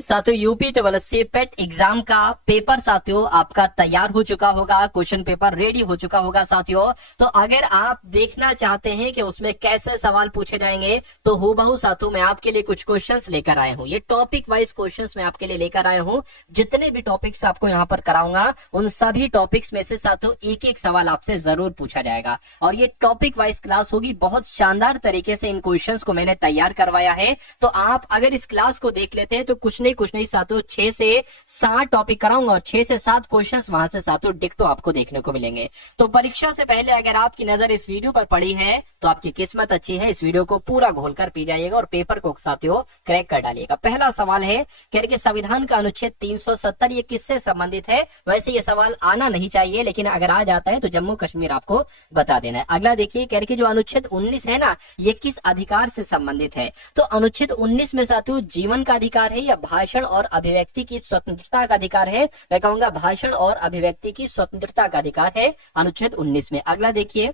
साथियों UP double C PET exam का paper साथियों आपका तैयार हो चुका होगा, क्वेश्चन पेपर रेडी हो चुका होगा साथियों। तो अगर आप देखना चाहते हैं कि उसमें कैसे सवाल पूछे जाएंगे तो हूबहू साथियों मैं आपके लिए कुछ क्वेश्चंस लेकर आया हूं। ये टॉपिक वाइज क्वेश्चंस मैं आपके लिए लेकर आया हूं। जितने भी टॉपिक्स आपको यहाँ पर कराऊंगा उन सभी टॉपिक्स में से साथियों एक एक सवाल आपसे जरूर पूछा जाएगा और ये टॉपिक वाइज क्लास होगी। बहुत शानदार तरीके से इन क्वेश्चंस को मैंने तैयार करवाया है। तो आप अगर इस क्लास को देख लेते हैं तो कुछ नहीं साथियों 6 से 7 टॉपिक कराऊंगा और 6 से 7 क्वेश्चंस वहां से साथियों डिक्टो आपको देखने को मिलेंगे। तो परीक्षा से पहले अगर आपकी नजर इस वीडियो पर पड़ी है तो आपकी किस्मत अच्छी है। इस वीडियो को पूरा घोलकर पी जाइएगा और पेपर को साथियों क्रैक कर डालिएगा। पहला सवाल है कह रहे संविधान का अनुच्छेद 370 ये किससे संबंधित है। वैसे ये सवाल आना नहीं चाहिए लेकिन अगर आ जाता है तो जम्मू कश्मीर आपको बता देना है। अगला देखिए कह रहे जो अनुच्छेद 19 है ना ये किस अधिकार से संबंधित है। तो अनुच्छेद 19 में साथियों जीवन का अधिकार है या भाषण और अभिव्यक्ति की स्वतंत्रता का अधिकार है। मैं कहूंगा भाषण और अभिव्यक्ति की स्वतंत्रता का अधिकार है अनुच्छेद 19 में। अगला देखिए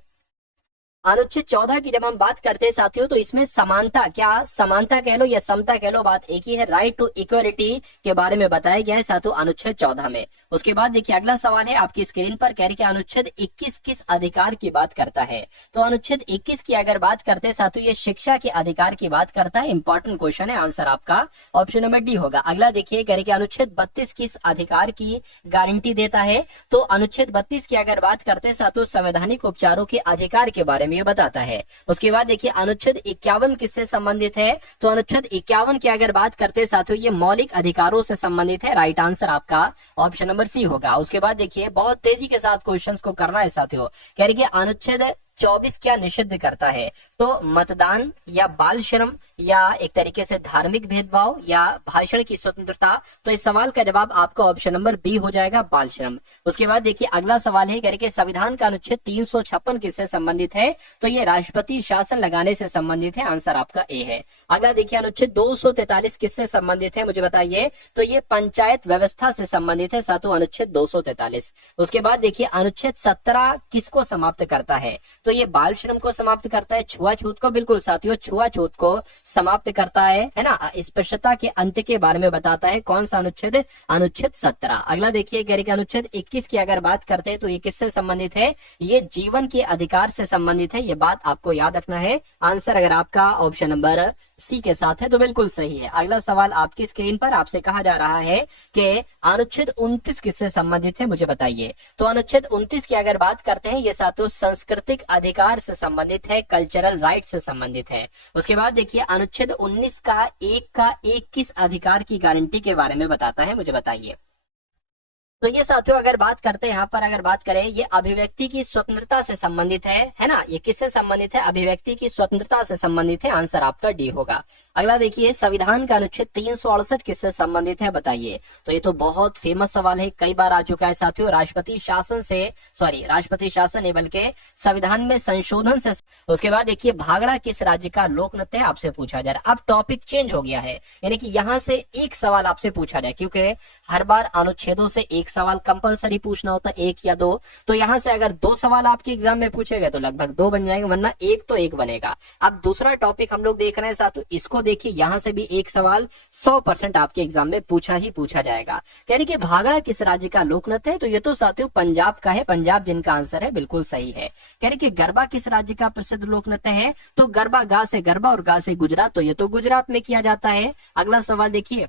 अनुच्छेद 14 की जब हम बात करते हैं साथियों तो इसमें समानता, क्या समानता कह लो या समता कह लो, बात एक ही है। राइट टू इक्वलिटी के बारे में बताया गया है साथियों अनुच्छेद 14 में। उसके बाद देखिए अगला सवाल है आपकी स्क्रीन पर कह रही है अनुच्छेद 21 किस अधिकार की बात करता है। तो अनुच्छेद 21 की अगर बात करते हैं साथियों ये शिक्षा के अधिकार की बात करता है। इंपॉर्टेंट क्वेश्चन है, आंसर आपका ऑप्शन नंबर डी होगा। अगला देखिए कह रही अनुच्छेद 32 किस अधिकार की गारंटी देता है। तो अनुच्छेद 32 की अगर बात करते हैं साथियों संवैधानिक उपचारों के अधिकार के बारे में ये बताता है। उसके बाद देखिए अनुच्छेद 51 किससे संबंधित है। तो अनुच्छेद 51 की अगर बात करते हैं साथियों ये मौलिक अधिकारों से संबंधित है। राइट आंसर आपका ऑप्शन नंबर सी होगा। उसके बाद देखिए बहुत तेजी के साथ क्वेश्चंस को करना है साथियों। कह रही है अनुच्छेद 24 क्या निषिद्ध करता है। तो मतदान या बाल श्रम या एक तरीके से धार्मिक भेदभाव या भाषण की स्वतंत्रता। तो इस सवाल का जवाब आपका ऑप्शन नंबर बी हो जाएगा, बाल श्रम। उसके बाद देखिए अगला सवाल है कह संविधान का अनुच्छेद 356 किससे संबंधित है। तो ये राष्ट्रपति शासन लगाने से संबंधित है। आंसर आपका ए है। अगला देखिए अनुच्छेद 243 किससे संबंधित है मुझे बताइए। तो ये पंचायत व्यवस्था से संबंधित है साथियों अनुच्छेद 243। उसके बाद देखिए अनुच्छेद 17 किसको समाप्त करता है। तो ये बाल श्रम को समाप्त करता है। छुआछूत को, बिल्कुल साथियों छुआछूत को समाप्त करता है ना। स्पृश्यता के अंत के बारे में बताता है। कौन सा अनुच्छेद, अनुच्छेद 17। अगला देखिए कह रही अनुच्छेद 21 की अगर बात करते हैं तो ये किससे संबंधित है। ये जीवन के अधिकार से संबंधित है। ये बात आपको याद रखना है। आंसर अगर आपका ऑप्शन नंबर सी के साथ है तो बिल्कुल सही है। अगला सवाल आपकी स्क्रीन पर आपसे कहा जा रहा है कि अनुच्छेद 29 किससे संबंधित है मुझे बताइए। तो अनुच्छेद 29 की अगर बात करते हैं ये साथियों सांस्कृतिक अधिकार से संबंधित है, कल्चरल राइट से संबंधित है। उसके बाद देखिए अनुच्छेद 19 का एक किस अधिकार की गारंटी के बारे में बताता है मुझे बताइए। तो ये साथियों अगर बात करते हैं यहाँ पर अगर बात करें ये अभिव्यक्ति की स्वतंत्रता से संबंधित है ना। ये किससे संबंधित है, अभिव्यक्ति की स्वतंत्रता से संबंधित है। आंसर आपका डी होगा। अगला देखिए संविधान का अनुच्छेद 368 किससे संबंधित है बताइए। तो ये तो बहुत फेमस सवाल है, कई बार आ चुका है साथियों। राष्ट्रपति शासन नहीं बल्कि संविधान में संशोधन से। उसके बाद देखिए भागड़ा किस राज्य का लोक नृत्य है आपसे पूछा जा रहा है। अब टॉपिक चेंज हो गया है यानी कि यहाँ से एक सवाल आपसे पूछा जाए क्योंकि हर बार अनुच्छेदों से एक सवाल कंपलसरी पूछना होता है, एक या दो। तो यहाँ से अगर 2 सवाल आपके एग्जाम में पूछे गए तो लगभग 2 बन जाएंगे वरना एक तो एक बनेगा। अब दूसरा टॉपिक हम लोग देख रहे हैं साथियों, इसको देखिए यहाँ से भी एक सवाल 100% आपके एग्जाम में पूछा जाएगा। कह रही कि भागड़ा किस राज्य का लोक नृत्य है। तो ये तो साथियों पंजाब का है, पंजाब जिनका आंसर है बिल्कुल सही है। कह रही कि गरबा किस राज्य का प्रसिद्ध लोक नृत्य है। तो गरबा गा से गरबा और गा से गुजरात, तो ये तो गुजरात में किया जाता है। अगला सवाल देखिए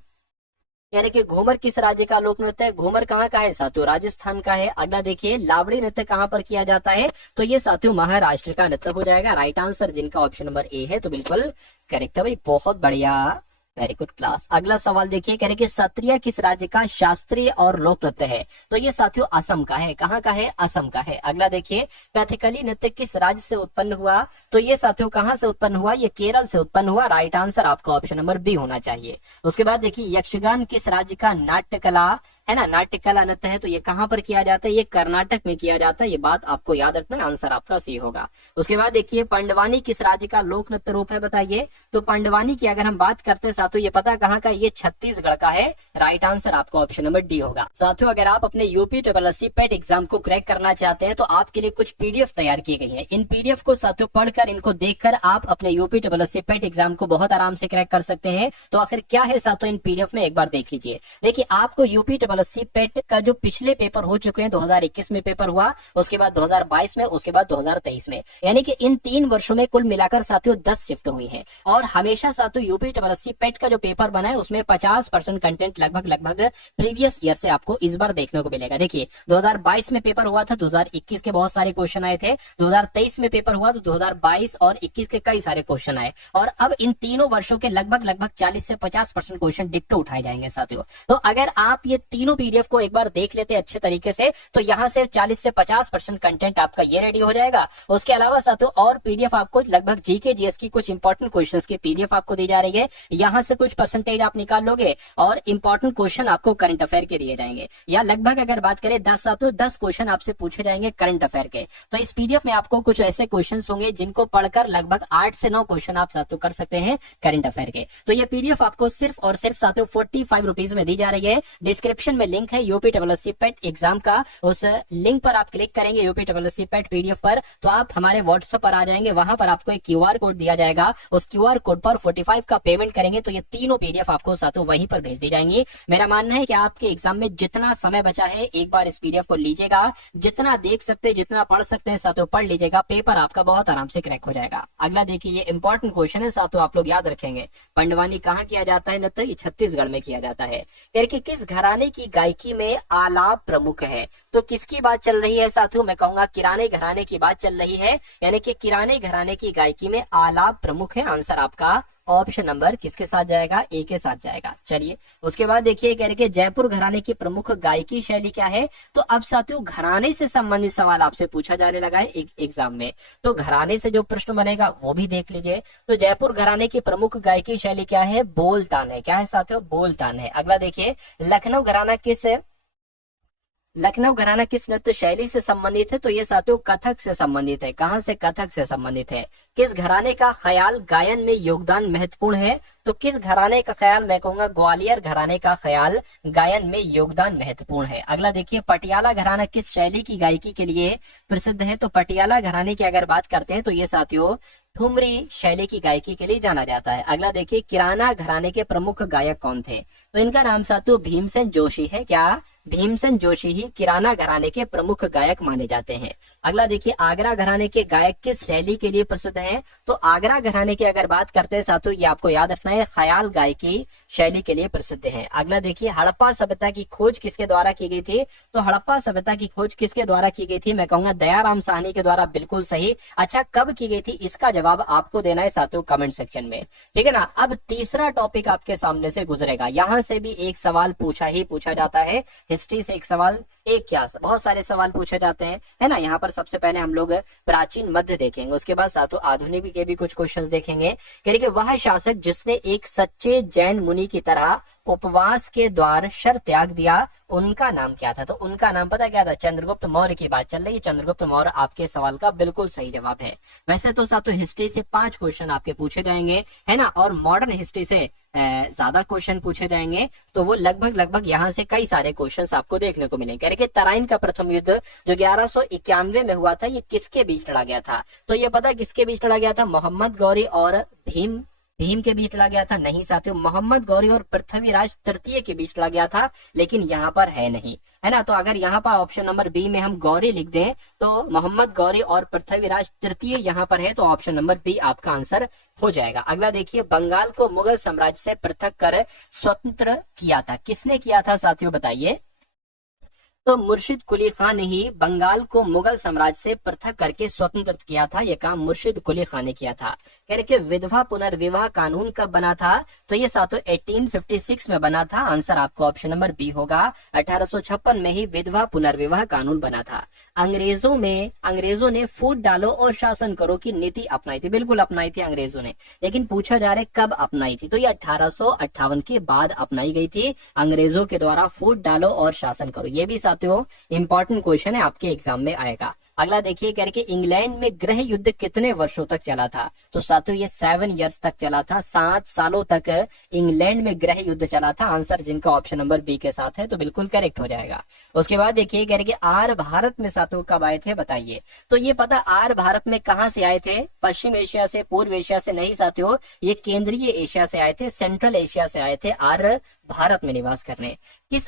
यानी कि घूमर किस राज्य का लोक नृत्य है। घूमर कहाँ का है साथियों, राजस्थान का है। अगला देखिए लावड़ी नृत्य कहाँ पर किया जाता है। तो ये साथियों महाराष्ट्र का नृत्य हो जाएगा। राइट आंसर जिनका ऑप्शन नंबर ए है तो बिल्कुल करेक्ट है भाई, बहुत बढ़िया, वेरी गुड क्लास। अगला सवाल देखिए कह रहे कि सत्रिया किस राज्य का शास्त्रीय और लोक नृत्य है। तो ये साथियों असम का है। कहाँ का है, असम का है। अगला देखिए कथकली नृत्य किस राज्य से उत्पन्न हुआ। तो ये साथियों कहाँ से उत्पन्न हुआ, ये केरल से उत्पन्न हुआ। राइट आंसर आपका ऑप्शन नंबर बी होना चाहिए। उसके बाद देखिए यक्षगान किस राज्य का नाट्य कला है ना। नाट्य कला नृत्य है तो ये कहाँ पर किया जाता है, ये कर्नाटक में किया जाता है। ये बात आपको याद रखना, आंसर आपका सही होगा। उसके बाद देखिए पंडवानी किस राज्य का लोक नृत्य रूप है बताइए। तो पंडवानी की अगर हम बात करते हैं साथियों, ये पता कहाँ का, ये छत्तीसगढ़ का है। राइट आंसर आपका ऑप्शन नंबर डी होगा। साथियों अगर आप अपने यूपी SSC पेट एग्जाम को क्रैक करना चाहते हैं तो आपके लिए कुछ पीडीएफ तैयार की गई है। इन पीडीएफ को साथियों पढ़कर, इनको देखकर आप अपने यूपी SSC पेट एग्जाम को बहुत आराम से क्रैक कर सकते हैं। तो आखिर क्या है साथियों इन पीडीएफ में, एक बार देख लीजिए। देखिए आपको यूपी SSC पेट का जो पिछले पेपर हो चुके हैं, 2021 में पेपर हुआ, उसके बाद 2022 में, उसके बाद 2023 में, यानी कि इन 3 वर्षों में कुल मिलाकर साथियों 10 शिफ्ट हुई है। और हमेशा साथियों यूपी SSC पेट का जो पेपर बना है उसमें 50% कंटेंट लगभग प्रीवियस ईयर से आपको इस बार देखने को मिलेगा। देखिए 2022 में पेपर हुआ था, 2021 के बहुत सारे क्वेश्चन आए थे, 2023 में पेपर हुआ तो 2022 और 21 के कई सारे क्वेश्चन आए, और अब इन तीनों वर्षों के लगभग 40 से 50% क्वेश्चन डिक्टो उठाए जाएंगे साथियों। तो अगर आप ये तीनों पीडीएफ को एक बार देख लेते हैं अच्छे तरीके से, तो यहाँ से 40 से 50% कंटेंट आपका ये रेडी हो जाएगा। उसके अलावा साथियों और पीडीएफ आपको लगभग जीके जीएस की कुछ इंपॉर्टेंट क्वेश्चंस की पीडीएफ आपको दी जा रही है। यहाँ से कुछ परसेंटेज आप निकाल लोगे और इंपॉर्टेंट क्वेश्चन आपको करंट अफेयर के दिए जाएंगे। या लगभग अगर बात करें 10 क्वेश्चन आपसे पूछे जाएंगे करंट अफेयर के। तो इस पीडीएफ में आपको कुछ ऐसे क्वेश्चन होंगे जिनको पढ़कर लगभग 8 से 9 क्वेश्चन आप साथियों कर सकते हैं करंट अफेयर के। तो ये पीडीएफ आपको सिर्फ और सिर्फ साथियों 45 रुपीज में दी जा रही है। डिस्क्रिप्शन में लिंक है यूपी SSC पेट एग्जाम का, उस लिंक पर आप क्लिक करेंगे यूपी SSC पेट पीडीएफ पर, तो आप हमारे व्हाट्सएप पर आ जाएंगे। वहां पर आपको एक क्यूआर कोड दिया जाएगा, उस क्यूआर कोड पर 45 का पेमेंट करेंगे तो ये तीनों पीडीएफ आपको साथियों वहीं पर भेज दी जाएंगी। मेरा मानना है कि आपके एग्जाम में जितना समय बचा है एक बार इस पीडीएफ को लीजिएगा, जितना देख सकते हैं, जितना पढ़ सकते हैं साथियों पढ़ लीजिएगा, पेपर आपका बहुत आराम से क्रैक हो जाएगा। अगला देखिए, ये इंपॉर्टेंट क्वेश्चन है साथियों, आप लोग याद रखेंगे। पंडवानी कहाँ किया जाता है नृत्य, छत्तीसगढ़ में किया जाता है। करके किस घराने की गायकी में आलाप प्रमुख है। तो किसकी बात चल रही है साथियों, मैं कहूंगा किराने घराने की बात चल रही है, यानी कि किराने घराने की गायकी में आलाप प्रमुख है। आंसर आपका ऑप्शन नंबर किसके साथ जाएगा, ए के साथ जाएगा। चलिए उसके बाद देखिए कह रहे जयपुर घराने की प्रमुख गायकी शैली क्या है। तो अब साथियों घराने से संबंधित सवाल आपसे पूछा जाने लगा है एग्जाम में, तो घराने से जो प्रश्न बनेगा वो भी देख लीजिए। तो जयपुर घराने की प्रमुख गायकी शैली क्या है, बोलतान है। क्या है साथियों, बोलतान है। अगला देखिए लखनऊ घराना किस नृत्य शैली से संबंधित है। तो ये साथियों कथक से संबंधित है। कहां से, कथक से संबंधित है। किस घराने का ख्याल गायन में योगदान महत्वपूर्ण है। तो किस घराने का ख्याल, मैं कहूंगा ग्वालियर घराने का ख्याल गायन में योगदान महत्वपूर्ण है। अगला देखिए पटियाला घराना किस शैली की गायकी के लिए प्रसिद्ध है। तो पटियाला घराने की अगर बात करते हैं तो ये साथियों ठुमरी शैली की गायकी के लिए जाना जाता है। अगला देखिए किराना घराने के प्रमुख गायक कौन थे। तो इनका नाम साथियों भीमसेन जोशी है। क्या, भीमसेन जोशी ही किराना घराने के प्रमुख गायक माने जाते हैं। अगला देखिए आगरा घराने के गायक किस शैली के लिए प्रसिद्ध हैं। तो आगरा घराने की अगर बात करते हैं साथियों, ये आपको याद रखना है, ख्याल गायकी शैली के लिए प्रसिद्ध है। अगला देखिए हड़प्पा सभ्यता की खोज किसके द्वारा की गई थी। तो हड़प्पा सभ्यता की खोज किसके द्वारा की गई थी, मैं कहूंगा दयाराम साहनी के द्वारा। बिल्कुल सही। अच्छा कब की गई थी, इसका जवाब आपको देना है साथियों कमेंट सेक्शन में, ठीक है ना। अब तीसरा टॉपिक आपके सामने से गुजरेगा, यहाँ से भी एक सवाल पूछा जाता है। हिस्ट्री से एक सवाल, एक क्या बहुत सारे सवाल पूछे जाते हैं, है ना। यहाँ पर सबसे पहले हम लोग प्राचीन मध्य देखेंगे, उसके बाद साथों आधुनिक के भी कुछ क्वेश्चंस देखेंगे। कि वह शासक जिसने एक सच्चे जैन मुनि की तरह उपवास के द्वार शर त्याग दिया, उनका नाम क्या था। तो उनका नाम पता क्या था, चंद्रगुप्त मौर्य की बात चल रही है। चंद्रगुप्त मौर्य आपके सवाल का बिल्कुल सही जवाब है। वैसे तो साथों हिस्ट्री से 5 क्वेश्चन आपके पूछे जाएंगे, है ना, और मॉडर्न हिस्ट्री से ज्यादा क्वेश्चन पूछे जाएंगे। तो वो लगभग यहाँ से कई सारे क्वेश्चंस आपको देखने को मिलेंगे। कि तराइन का प्रथम युद्ध जो 1191 में हुआ था, ये किसके बीच लड़ा गया था। तो ये पता किसके बीच लड़ा गया था, मोहम्मद गौरी और भीम के बीच लड़ा गया था। नहीं साथियों, मोहम्मद गौरी और पृथ्वीराज तृतीय के बीच लड़ा गया था, लेकिन यहाँ पर है नहीं, है ना। तो अगर यहाँ पर ऑप्शन नंबर बी में हम गौरी लिख दें तो मोहम्मद गौरी और पृथ्वीराज तृतीय यहाँ पर है, तो ऑप्शन नंबर बी आपका आंसर हो जाएगा। अगला देखिए बंगाल को मुगल साम्राज्य से पृथक कर स्वतंत्र किया था, किसने किया था साथियों बताइए। तो मुर्शिद कुली खान ने ही बंगाल को मुगल साम्राज्य से पृथक करके स्वतंत्र किया था। यह काम मुर्शिद कुली खान ने किया था। कह रहे कि विधवा पुनर्विवाह कानून कब बना था, तो ये साथों 1856 में बना था। आंसर आपको ऑप्शन नंबर बी होगा। 1856 में ही विधवा पुनर्विवाह कानून बना था। अंग्रेजों ने फूट डालो और शासन करो की नीति अपनाई थी। बिल्कुल अपनाई थी अंग्रेजों ने, लेकिन पूछा जा रहा है कब अपनाई थी, तो ये 1858 के बाद अपनाई गई थी अंग्रेजों के द्वारा। फूट डालो और शासन करो, ये भी साथियों इंपॉर्टेंट क्वेश्चन है, आपके एग्जाम में आएगा। अगला देखिए, कह रहे कि इंग्लैंड में गृह युद्ध कितने वर्षों तक चला था, तो साथियों ये 7 इयर्स तक चला था। 7 सालों तक इंग्लैंड में गृह युद्ध चला था। आंसर जिनका ऑप्शन नंबर बी के साथ है तो बिल्कुल करेक्ट हो जाएगा। उसके बाद देखिए, कह रहे कि आर्य भारत में साथियों कब आए थे बताइए, तो ये पता आर्य भारत में कहां से आए थे, पश्चिम एशिया से, पूर्व एशिया से नहीं साथियों, ये केंद्रीय एशिया से आए थे, सेंट्रल एशिया से आए थे आर्य भारत में निवास करने। किस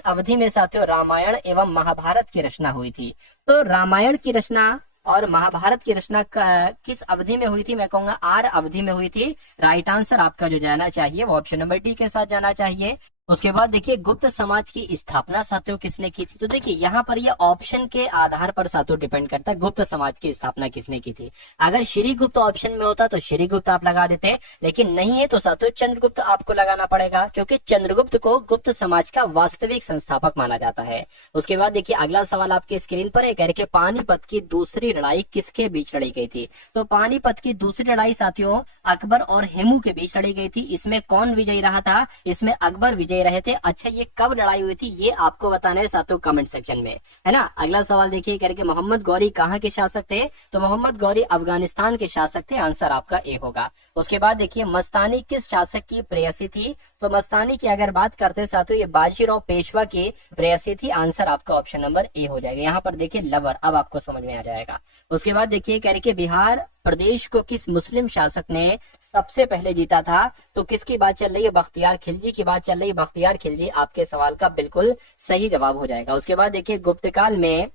अवधि में साथियों रामायण एवं महाभारत की रचना हुई थी, तो रामायण की रचना और महाभारत की रचना किस अवधि में हुई थी, मैं कहूंगा आर्य अवधि में हुई थी। राइट आंसर आपका जो जाना चाहिए वो ऑप्शन नंबर डी के साथ जाना चाहिए। उसके बाद देखिए, गुप्त समाज की स्थापना साथियों किसने की थी, तो देखिए यहाँ पर ये ऑप्शन के आधार पर साथियों डिपेंड करता है गुप्त समाज की स्थापना किसने की थी। अगर श्री गुप्त ऑप्शन में होता तो श्री गुप्त आप लगा देते, लेकिन नहीं है तो साथियों चंद्रगुप्त आपको लगाना पड़ेगा, क्योंकि चंद्रगुप्त को गुप्त समाज का वास्तविक संस्थापक माना जाता है। उसके बाद देखिए, अगला सवाल आपके स्क्रीन पर है, कह रहे कि पानीपत की दूसरी लड़ाई किसके बीच लड़ी गई थी, तो पानीपत की दूसरी लड़ाई साथियों अकबर और हेमू के बीच लड़ी गई थी। इसमें कौन विजयी रहा था, इसमें अकबर विजयी रहे थे। अच्छा, ये कब लड़ाई हुई थी ये आपको बताना है साथियों कमेंट सेक्शन में, है ना। अगला सवाल देखिए, कह रहे कि मोहम्मद गौरी कहाँ के शासक थे, तो मोहम्मद गौरी अफगानिस्तान के शासक थे। आंसर आपका ए होगा। उसके बाद देखिए, मस्तानी किस शासक की प्रेयसी थी, तो मस्तानी की अगर बात करते साथियों ये बाजीराव पेशवा की प्रेयसी थी। आंसर आपका ऑप्शन नंबर ए हो जाएगा। यहाँ पर देखिए लवर, अब आपको समझ में आ जाएगा। उसके बाद देखिए, कह रहे कि बिहार प्रदेश को किस मुस्लिम शासक ने सबसे पहले जीता था, तो किसकी बात चल रही है, बख्तियार खिलजी की बात चल रही है। बख्तियार खिलजी आपके सवाल का बिल्कुल सही जवाब हो जाएगा। उसके बाद देखिए, गुप्तकाल में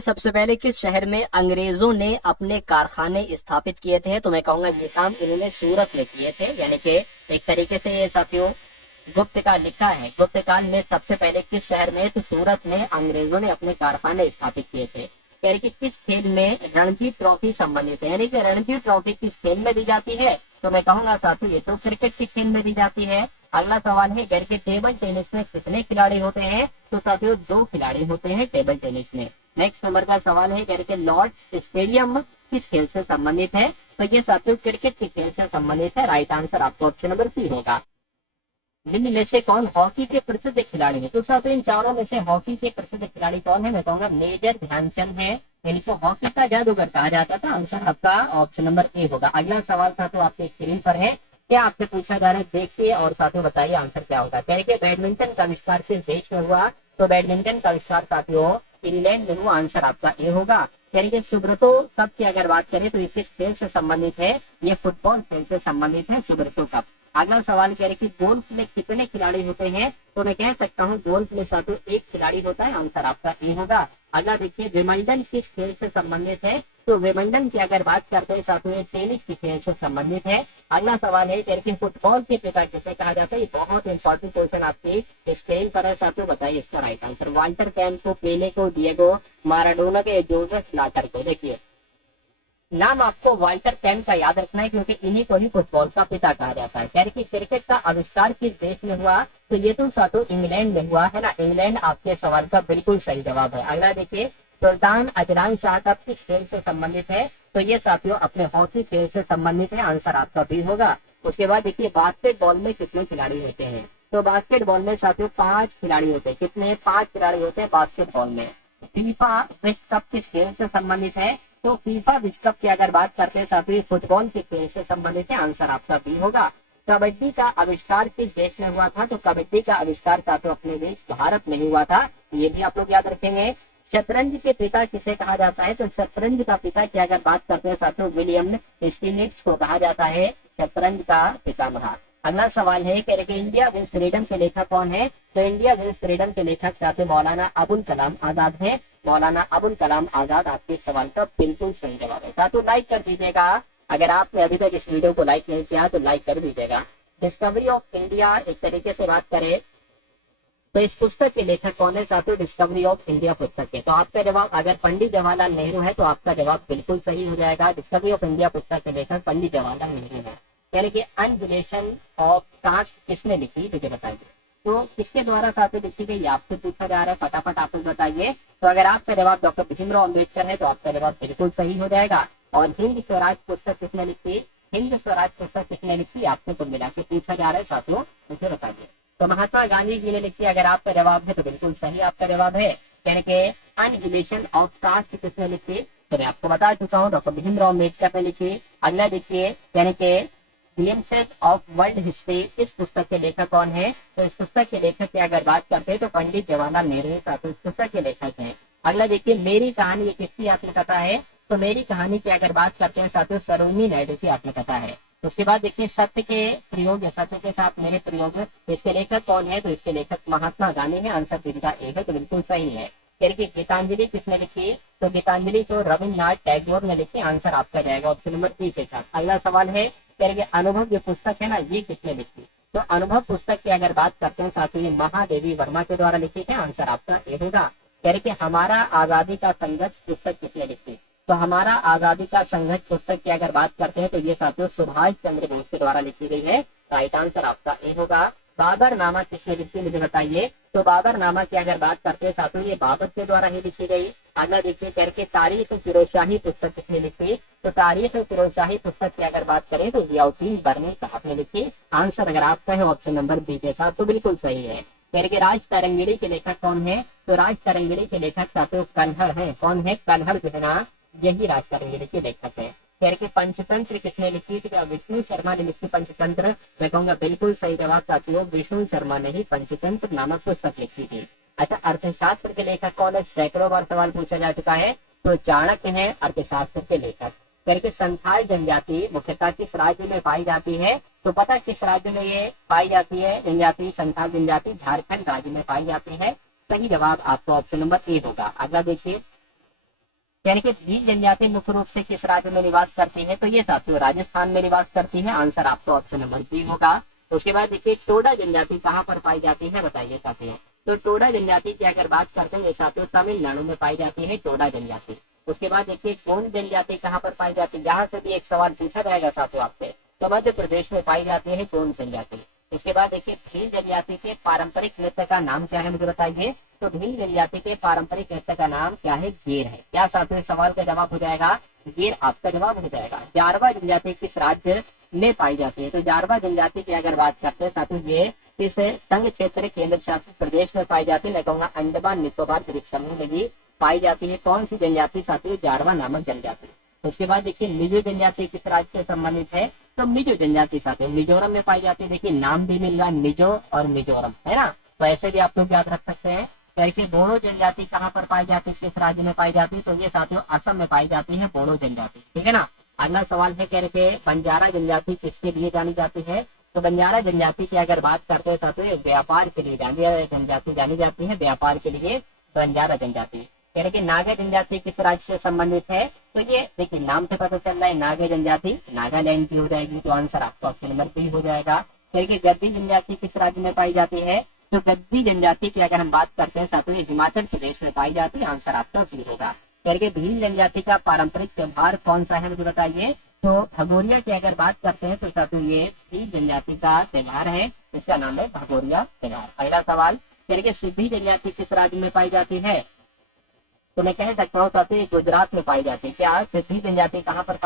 सबसे पहले किस शहर में अंग्रेजों ने अपने कारखाने स्थापित किए थे, तो मैं कहूंगा ये काम इन्होंने सूरत में किए थे। यानी कि एक तरीके से ये साथियों गुप्तकाल लिखा है, गुप्तकाल में सबसे पहले किस शहर में, तो सूरत में अंग्रेजों ने अपने कारखाने स्थापित किए थे। कह रहे कि किस खेल में रणजी ट्रॉफी संबंधित है, यानी कि रणजी ट्रॉफी किस खेल में दी जाती है, तो मैं कहूंगा साथियों ये तो क्रिकेट के खेल में दी जाती है। अगला सवाल है, कह रहे कि टेबल टेनिस में कितने खिलाड़ी होते हैं, तो साथियों 2 खिलाड़ी होते हैं टेबल टेनिस में। नेक्स्ट नंबर का सवाल है, कह रहे कि लॉर्ड्स स्टेडियम किस खेल से संबंधित है, तो ये साथियों क्रिकेट के खेल से संबंधित है। राइट आंसर आपको ऑप्शन नंबर सी होगा। निम्न में से कौन हॉकी के प्रसिद्ध खिलाड़ी है, तो साथियों इन चारों में से हॉकी के प्रसिद्ध खिलाड़ी कौन है, मैं कहूंगा मेजर ध्यानचंद है। इनको हॉकी का जादूगर कहा जाता था। आंसर आपका ऑप्शन नंबर ए होगा। अगला सवाल था तो आपके स्क्रीन पर है, क्या आपसे पूछा जा रहा है देखिए और साथियों बताइए आंसर क्या होगा। कह रहे बैडमिंटन का आविष्कार किस देश में हुआ, तो बैडमिंटन का आविष्कार साथियों इंग्लैंड में हुआ। आंसर आपका ए होगा। यानी कि सुब्रतो कप की अगर बात करें तो इस खेल से संबंधित है, ये फुटबॉल खेल से संबंधित है सुब्रतो कप। अगला सवाल कह रहे कि गोल्फ में कितने खिलाड़ी होते हैं, तो मैं कह सकता हूँ गोल्फ में साथियों 1 खिलाड़ी होता है। आंसर आपका ए होगा। अगला देखिए, विंबलडन किस खेल से संबंधित है, तो विंबलडन की अगर बात करते हैं साथियों टेनिस के खेल से संबंधित है। अगला सवाल है, कह रहे फुटबॉल के पिता किसे कहा जाता है, ये बहुत इंपॉर्टेंट क्वेश्चन आपकी स्क्रीन पर है साथियों, बताइए इसका राइट आंसर। वाल्टर कैंप को, पेले को, डिएगो माराडोना के, जोसेफ ब्लाटर को। देखिए नाम आपको वाल्टर कैंप का याद रखना है क्योंकि इन्हीं को ही फुटबॉल का पिता कहा जाता है। कह रहे कि क्रिकेट का आविष्कार किस देश में हुआ, तो ये तो साथियों इंग्लैंड में हुआ है ना। इंग्लैंड आपके सवाल का बिल्कुल सही जवाब है। अगला देखिए, सुल्तान अजलान शाह कप किस खेल से संबंधित है, तो ये साथियों अपने हॉकी खेल से संबंधित है। आंसर आपका भी होगा। उसके बाद देखिए, बास्केटबॉल में कितने खिलाड़ी होते हैं, तो बास्केटबॉल में साथियों 5 खिलाड़ी होते हैं। कितने, 5 खिलाड़ी होते हैं बास्केटबॉल में। फीफा विश्व कप किस खेल से संबंधित है, तो फीफा विश्व कप की अगर बात करते हैं साथियों फुटबॉल के खेल से संबंधित है। आंसर आपका भी होगा। कबड्डी का आविष्कार किस देश में हुआ था, तो कबड्डी का आविष्कार साथियों अपने देश भारत में हुआ था, ये भी आप लोग याद रखेंगे। शतरंज के पिता किसे कहा जाता है, तो शतरंज का पिता की अगर बात करते हैं साथियों विलियम स्टीलिट्ज को कहा जाता है शतरंज का पितामह। अगला सवाल है, कह रहे कि इंडिया विंस फ्रीडम के लेखक कौन है, तो इंडिया विंस फ्रीडम के लेखक साथियों मौलाना अबुल कलाम आजाद है। मौलाना अबुल कलाम आजाद आपके सवाल का बिल्कुल सही जवाब है। साथियों लाइक कर दीजिएगा, अगर आपने अभी तक इस वीडियो को लाइक नहीं किया तो लाइक कर दीजिएगा। डिस्कवरी ऑफ इंडिया एक तरीके से बात करें तो इस पुस्तक के लेखक कौन है साथियों? डिस्कवरी ऑफ इंडिया पुस्तक है। तो आपका जवाब, अगर पंडित जवाहरलाल नेहरू है तो आपका जवाब बिल्कुल सही हो जाएगा। डिस्कवरी ऑफ इंडिया पुस्तक के लेखक पंडित जवाहरलाल नेहरू है। यानी कि अनरिलेशन ऑफ कास्ट किसने लिखी, मुझे बताइए। तो किसके द्वारा साथियों लिखी गई, आपसे पूछा जा रहा है, फटाफट आप लोग बताइए। तो अगर आपका जवाब डॉक्टर भीमराव अम्बेडकर है तो आपका जवाब बिल्कुल सही हो जाएगा। और हिंद स्वराज पुस्तक किसने लिखी, हिंद स्वराज पुस्तक किसने लिखी, आपसे कुल मिला के पूछा जा रहा है साथियों, मुझे बताइए। तो महात्मा गांधी जी ने लिखी। अगर आपका जवाब है तो बिल्कुल सही आपका जवाब है। यानी कि अनरिलेशन ऑफ कास्ट किसने लिखी, तो मैं आपको बता चुका हूँ, डॉक्टर भीमराव अम्बेडकर ने लिखी। अगला देखिए, यानी कि ग्लिम्पसेस ऑफ वर्ल्ड हिस्ट्री, इस पुस्तक के लेखक कौन है? तो इस पुस्तक के लेखक की अगर बात करते हैं तो पंडित जवाहरलाल नेहरू साथियों इस पुस्तक के लेखक हैं। अगला देखिए, मेरी कहानी, ये किसकी आत्मकथा है? तो मेरी कहानी की अगर बात करते हैं साथियों सरोजिनी नायडू की आत्मकथा है। उसके बाद देखिए, सत्य के प्रयोग, सत्य के साथ मेरे प्रयोग, इसके लेखक कौन है? तो इसके लेखक महात्मा गांधी है। आंसर इनका ए है, तो बिल्कुल सही है। यानी गीतांजलि किसने लिखी? तो गीतांजलि तो रविन्द्रनाथ टैगोर ने लिखी। आंसर आपका जाएगा ऑप्शन नंबर बी के साथ। अगला सवाल है, यानी कि अनुभव जो पुस्तक है ना, ये किसने लिखी? तो अनुभव पुस्तक की अगर बात करते हैं साथियों, ये महादेवी वर्मा के द्वारा लिखी है। आंसर आपका ए होगा। यानी कि हमारा आजादी का संघर्ष पुस्तक किसने लिखी? तो हमारा आजादी का संघर्ष पुस्तक की अगर बात करते हैं तो ये साथियों सुभाष चंद्र बोस के द्वारा लिखी गई है। राइट आंसर आपका ए होगा। बाबर नामा किसने लिखी, मुझे बताइए। तो बाबर नामा की अगर बात करते हैं साथियों, ये बाबर के द्वारा ही लिखी गई। अगला देखिए, करके तारीख फिरोजशाही पुस्तक किसने लिखी? तो तारीख फिरोजशाही पुस्तक की अगर बात करें तो जियाउद्दीन बर्नी साहब ने लिखी। आंसर अगर आपका है ऑप्शन नंबर बी के साथ, तो बिल्कुल सही है। करके राज तरंगिणी के लेखक कौन है? तो राज तरंगिणी के लेखक साथियों कन्हड़ है। कौन है? कन्हड़ जो है ना, यही राज तरंगिणी के लेखक है। के पंचतंत्र किसने लिखी? विष्णु शर्मा ने लिखी पंचतंत्र। मैं कहूंगा बिल्कुल सही जवाब साथियों, विष्णु शर्मा ने ही पंचतंत्र नामक पुस्तक लिखी थी। अच्छा, अर्थशास्त्र के लेखक कौन है? सैकड़ों बार सवाल पूछा जा चुका है। तो चाणक्य है अर्थशास्त्र के लेखक। करके संथाल जनजाति मुख्यतः किस राज्य में पाई जाती है? तो पता किस राज्य में ये पाई जाती है जनजाति? संथाल जनजाति झारखंड राज्य में पाई जाती है। सही जवाब आपको ऑप्शन नंबर ए होगा। अगला देखिए, यानी कि भील जनजाति मुख्य रूप से किस राज्य में निवास करती है? तो ये साथियों राजस्थान में निवास करती है। आंसर आपका ऑप्शन नंबर बी होगा। उसके बाद देखिए, टोडा जनजाति कहाँ पर पाई जाती है, बताइए साथियों। तो टोडा जनजाति की अगर बात करते हैं साथियों, तमिलनाडु में पाई जाती है टोडा जनजाति। उसके बाद देखिए, गोंड जनजाति कहाँ पर पाई जाती है? यहाँ से भी एक सवाल पूछा जाएगा साथियों आपसे। तो मध्य प्रदेश में पाई जाती है गोंड जनजाति। उसके बाद देखिए, भील जनजाति के पारंपरिक नृत्य का नाम क्या है, मुझे बताइए। तो भील जनजाति के पारंपरिक नृत्य का नाम क्या है? गेर है। क्या साथियों सवाल का जवाब हो जाएगा? गेर आपका जवाब हो जाएगा। जारवा जनजाति किस राज्य में पाई जाती है? तो जारवा जनजाति की अगर बात करते हैं साथियों, ये किस संघ क्षेत्र केंद्र शासित प्रदेश में पाई जाती है? मैं कहूंगा अंडमान निकोबार द्वीप समूह में भी पाई जाती है। कौन सी जनजाति साथियों? जारवा नामक जनजाति। उसके बाद देखिए, मिजो जनजाति किस राज्य से संबंधित है? तो मिजो जनजाति साथियों मिजोरम में पाई जाती है। देखिए नाम भी मिल रहा है, मिजो और मिजोरम, है ना। तो ऐसे भी आप लोग याद रख सकते हैं। कैसे बोडो जनजाति कहाँ पर पाई जाती है, किस राज्य में पाई जाती है? तो ये साथियों असम में पाई जाती है बोडो जनजाति, ठीक है ना। अगला सवाल है, कह रहे बंजारा जनजाति किसके लिए जानी जाती है? तो बंजारा जनजाति की अगर बात करते हैं साथियों, व्यापार के लिए जनजाति जानी जाती है, व्यापार के लिए बंजारा जनजाति। कह रहे नागा जनजाति किस राज्य से संबंधित है? तो ये देखिए नाम से पता चल रहा है, नागा जनजाति नागालैंड की हो जाएगी। तो आंसर आपका ऑप्शन नंबर बी हो जाएगा। कह गद्दी जनजाति किस राज्य में पाई जाती है? तो गद्दी जनजाति की अगर हम बात करते हैं साथियों, हिमाचल प्रदेश में पाई जाती है। आंसर आपका सी होगा। करके भील जनजाति का पारंपरिक त्योहार कौन सा है, मुझे बताइए। तो भगोरिया की अगर बात करते हैं तो साथियों ये भील जनजाति का त्योहार है, इसका नाम है भगोरिया त्योहार। अगला सवाल, करके सिद्धि जनजाति किस राज्य में पाई जाती है? तो मैं कह सकता हूँ साथियों गुजरात में पाई जाती है। क्या सिद्धि जनजाति कहाँ पर